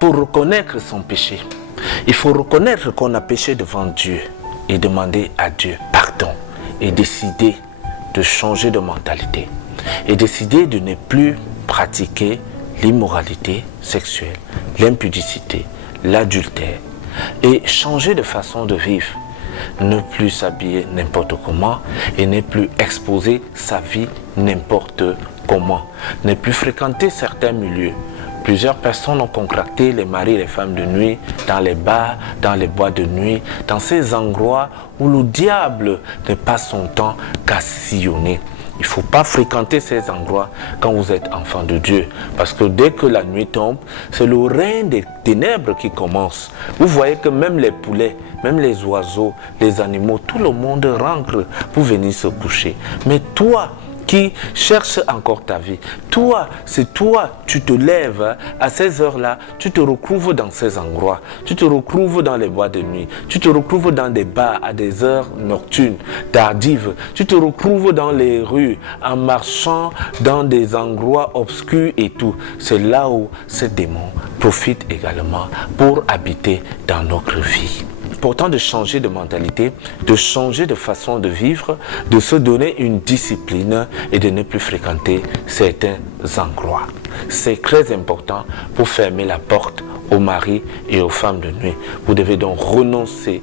pour reconnaître son péché. Il faut reconnaître qu'on a péché devant Dieu et demander à Dieu pardon et décider de changer de mentalité et décider de ne plus pratiquer l'immoralité sexuelle, l'impudicité, l'adultère et changer de façon de vivre. Ne plus s'habiller n'importe comment et ne plus exposer sa vie n'importe comment. Ne plus fréquenter certains milieux. Plusieurs personnes ont contracté les maris et les femmes de nuit dans les bars, dans les boîtes de nuit, dans ces endroits où le diable ne passe son temps qu'à sillonner. Il ne faut pas fréquenter ces endroits quand vous êtes enfant de Dieu. Parce que dès que la nuit tombe, c'est le règne des ténèbres qui commence. Vous voyez que même les poulets, même les oiseaux, les animaux, tout le monde rentre pour venir se coucher. Mais toi, qui cherche encore ta vie. Toi, c'est toi, tu te lèves à ces heures-là, tu te retrouves dans ces endroits, tu te retrouves dans les boîtes de nuit, tu te retrouves dans des bars à des heures nocturnes, tardives, tu te retrouves dans les rues en marchant dans des endroits obscurs et tout. C'est là où ces démons profitent également pour habiter dans notre vie. Important de changer de mentalité, de changer de façon de vivre, de se donner une discipline et de ne plus fréquenter certains endroits. C'est très important pour fermer la porte aux maris et aux femmes de nuit. Vous devez donc renoncer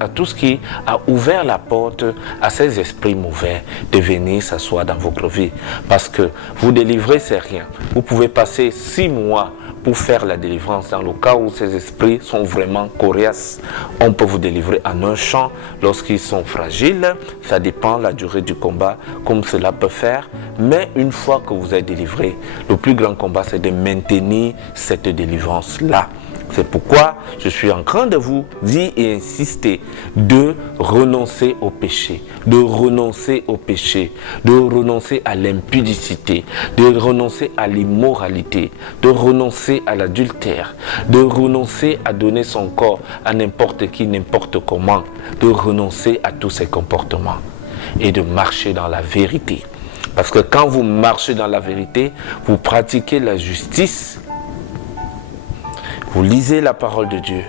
à tout ce qui a ouvert la porte à ces esprits mauvais de venir s'asseoir dans votre vie. Parce que vous délivrer, c'est rien. Vous pouvez passer 6 mois pour faire la délivrance. Dans le cas où ces esprits sont vraiment coriaces, on peut vous délivrer en un champ lorsqu'ils sont fragiles. Ça dépend de la durée du combat, comme cela peut faire. Mais une fois que vous êtes délivré, le plus grand combat, c'est de maintenir cette délivrance-là. C'est pourquoi je suis en train de vous dire et insister de renoncer au péché, de renoncer au péché, de renoncer à l'impudicité, de renoncer à l'immoralité, de renoncer à l'adultère, de renoncer à donner son corps à n'importe qui, n'importe comment, de renoncer à tous ces comportements et de marcher dans la vérité. Parce que quand vous marchez dans la vérité, vous pratiquez la justice, vous lisez la parole de Dieu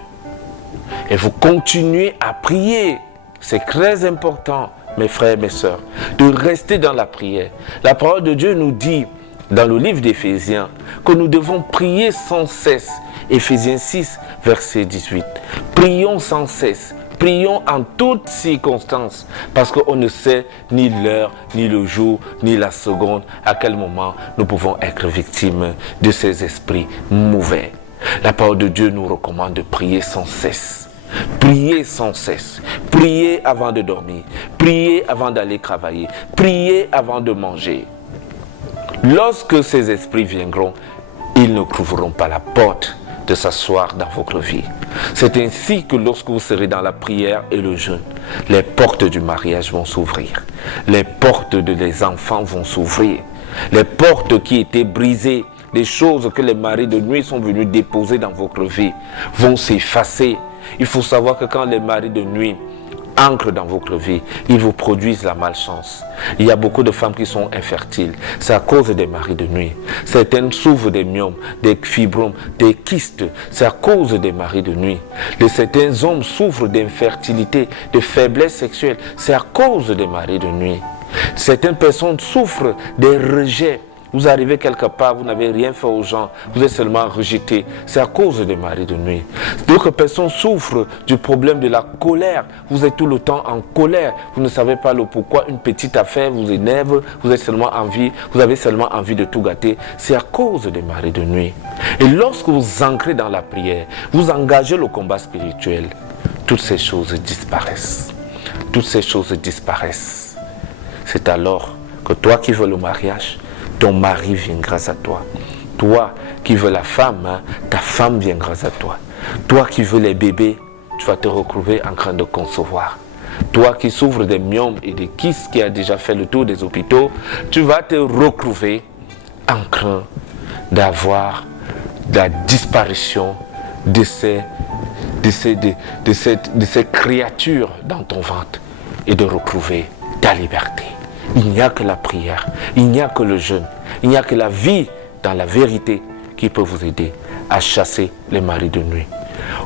et vous continuez à prier. C'est très important, mes frères et mes sœurs, de rester dans la prière. La parole de Dieu nous dit dans le livre d'Éphésiens que nous devons prier sans cesse. Éphésiens 6, verset 18. Prions sans cesse. Prions en toutes circonstances, parce qu'on ne sait ni l'heure, ni le jour, ni la seconde, à quel moment nous pouvons être victimes de ces esprits mauvais. La parole de Dieu nous recommande de prier sans cesse. Priez sans cesse. Priez avant de dormir. Priez avant d'aller travailler. Priez avant de manger. Lorsque ces esprits viendront, ils ne trouveront pas la porte de s'asseoir dans votre vie. C'est ainsi que lorsque vous serez dans la prière et le jeûne, les portes du mariage vont s'ouvrir. Les portes des enfants vont s'ouvrir. Les portes qui étaient brisées, les choses que les maris de nuit sont venus déposer dans votre vie vont s'effacer. Il faut savoir que quand les maris de nuit entrent dans votre vie, ils vous produisent la malchance. Il y a beaucoup de femmes qui sont infertiles. C'est à cause des maris de nuit. Certaines souffrent des myomes, des fibromes, des kystes. C'est à cause des maris de nuit. Certains hommes souffrent d'infertilité, de faiblesse sexuelle. C'est à cause des maris de nuit. Certaines personnes souffrent des rejets. Vous arrivez quelque part, vous n'avez rien fait aux gens, vous êtes seulement rejeté. C'est à cause des maris de nuit. D'autres personnes souffrent du problème de la colère. Vous êtes tout le temps en colère. Vous ne savez pas le pourquoi. Une petite affaire vous énerve. Vous avez seulement envie de tout gâter. C'est à cause des maris de nuit. Et lorsque vous ancrez dans la prière, vous engagez le combat spirituel, toutes ces choses disparaissent. Toutes ces choses disparaissent. C'est alors que toi qui veux le mariage, ton mari vient grâce à toi. Toi qui veux la femme, ta femme vient grâce à toi. Toi qui veux les bébés, tu vas te retrouver en train de concevoir. Toi qui souffres des myomes et des kystes, qui a déjà fait le tour des hôpitaux, tu vas te retrouver en train d'avoir la disparition de ces créatures dans ton ventre et de retrouver ta liberté. Il n'y a que la prière, il n'y a que le jeûne, il n'y a que la vie dans la vérité qui peut vous aider à chasser les maris de nuit.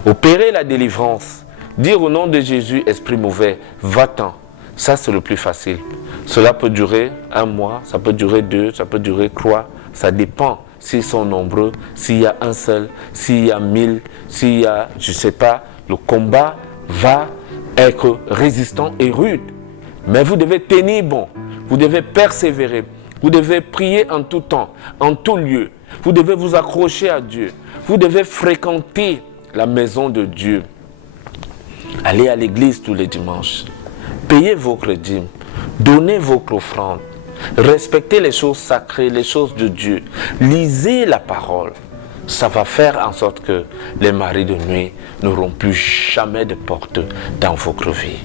Opérer la délivrance, dire au nom de Jésus, esprit mauvais, va-t'en. Ça, c'est le plus facile. Cela peut durer 1 mois, ça peut durer 2, ça peut durer 3. Ça dépend s'ils sont nombreux, s'il y a un seul, s'il y a 1000, s'il y a, je ne sais pas, le combat va être résistant et rude. Mais vous devez tenir bon, vous devez persévérer, vous devez prier en tout temps, en tout lieu. Vous devez vous accrocher à Dieu. Vous devez fréquenter la maison de Dieu. Allez à l'église tous les dimanches. Payez vos dîmes. Donnez vos offrandes. Respectez les choses sacrées, les choses de Dieu. Lisez la parole. Ça va faire en sorte que les maris de nuit n'auront plus jamais de porte dans votre vie.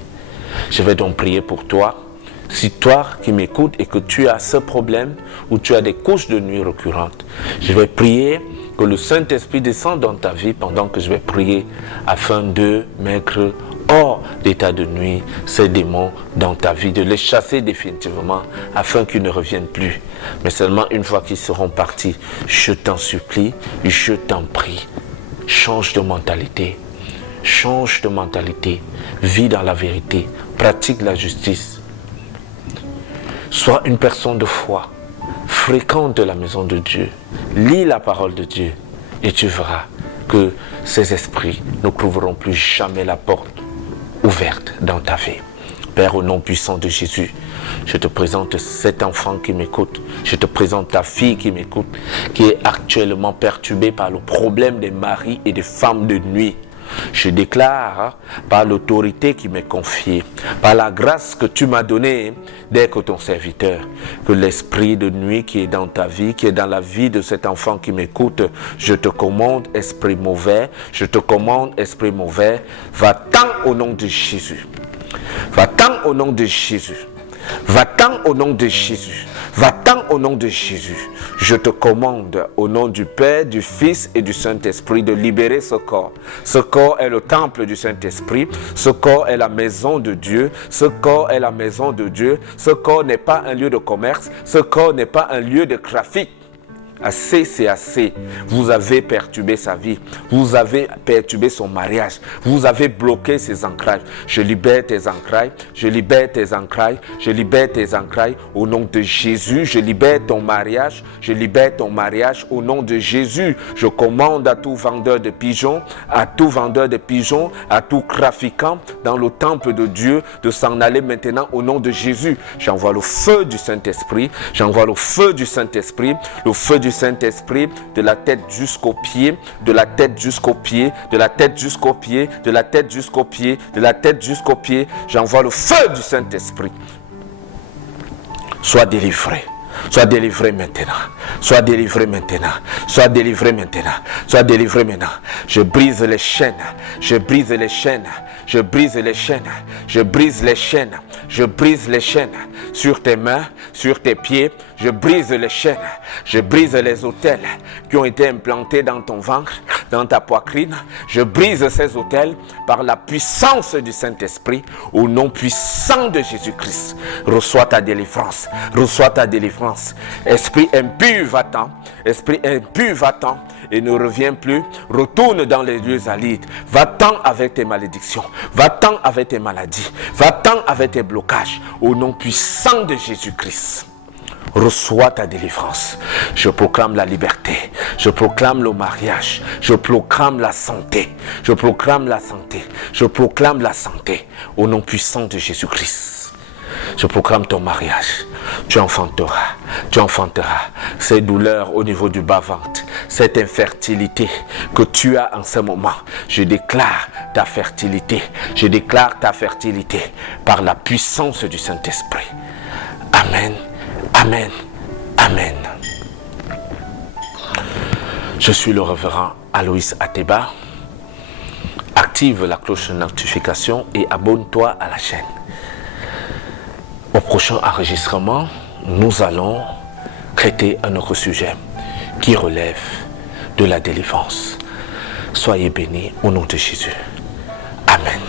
Je vais donc prier pour toi. Si toi qui m'écoutes et que tu as ce problème ou tu as des couches de nuit récurrentes, je vais prier que le Saint-Esprit descende dans ta vie pendant que je vais prier afin de mettre hors d'état de nuit ces démons dans ta vie, de les chasser définitivement afin qu'ils ne reviennent plus. Mais seulement une fois qu'ils seront partis, je t'en supplie, je t'en prie, change de mentalité. Change de mentalité, vis dans la vérité, pratique la justice. Sois une personne de foi, fréquente la maison de Dieu, lis la parole de Dieu et tu verras que ces esprits ne trouveront plus jamais la porte ouverte dans ta vie. Père, au nom puissant de Jésus, je te présente cet enfant qui m'écoute, je te présente ta fille qui m'écoute, qui est actuellement perturbée par le problème des maris et des femmes de nuit. Je déclare par l'autorité qui m'est confiée, par la grâce que tu m'as donnée d'être ton serviteur, que l'esprit de nuit qui est dans ta vie, qui est dans la vie de cet enfant qui m'écoute, je te commande, esprit mauvais, je te commande, esprit mauvais, va-t'en au nom de Jésus. Va-t'en au nom de Jésus. Va-t'en au nom de Jésus. Va-t'en au nom de Jésus. Je te commande au nom du Père, du Fils et du Saint-Esprit de libérer ce corps. Ce corps est le temple du Saint-Esprit. Ce corps est la maison de Dieu. Ce corps est la maison de Dieu. Ce corps n'est pas un lieu de commerce. Ce corps n'est pas un lieu de trafic. Assez, c'est assez. Vous avez perturbé sa vie. Vous avez perturbé son mariage. Vous avez bloqué ses ancrages. Je libère tes ancrages. Je libère tes ancrages. Je libère tes ancrages. Au nom de Jésus, je libère ton mariage. Je libère ton mariage. Au nom de Jésus, je commande à tout vendeur de pigeons, à tout vendeur de pigeons, à tout trafiquant dans le temple de Dieu de s'en aller maintenant au nom de Jésus. J'envoie le feu du Saint-Esprit. J'envoie le feu du Saint-Esprit. Le feu du Saint-Esprit, de la tête jusqu'au pied, de la tête jusqu'au pied, de la tête jusqu'au pied, de la tête jusqu'au pied, de la tête jusqu'au pied. J'envoie le feu du Saint-Esprit. Sois délivré. Sois délivré maintenant. Sois délivré maintenant. Sois délivré maintenant. Sois délivré maintenant. Je brise les chaînes. Je brise les chaînes. Je brise les chaînes. Je brise les chaînes. Je brise les chaînes. Sur tes mains, sur tes pieds. Je brise les chaînes. Je brise les autels qui ont été implantés dans ton ventre, dans ta poitrine. Je brise ces autels par la puissance du Saint-Esprit. Au nom puissant de Jésus-Christ. Reçois ta délivrance. Reçois ta délivrance. Esprit impur, va-t'en. Esprit impur, va-t'en. Et ne reviens plus. Retourne dans les lieux alides. Va-t'en avec tes malédictions. Va-t'en avec tes maladies. Va-t'en avec tes blocages. Au nom puissant de Jésus-Christ. Reçois ta délivrance. Je proclame la liberté. Je proclame le mariage. Je proclame la santé. Je proclame la santé. Je proclame la santé. Au nom puissant de Jésus-Christ. Je proclame ton mariage. Tu enfanteras. Tu enfanteras. Ces douleurs au niveau du bas-ventre. Cette infertilité que tu as en ce moment. Je déclare ta fertilité. Je déclare ta fertilité par la puissance du Saint-Esprit. Amen. Amen. Amen. Je suis le révérend Aloïs Ateba. Active la cloche de notification et abonne-toi à la chaîne. Au prochain enregistrement, nous allons traiter un autre sujet qui relève de la délivrance. Soyez bénis au nom de Jésus. Amen.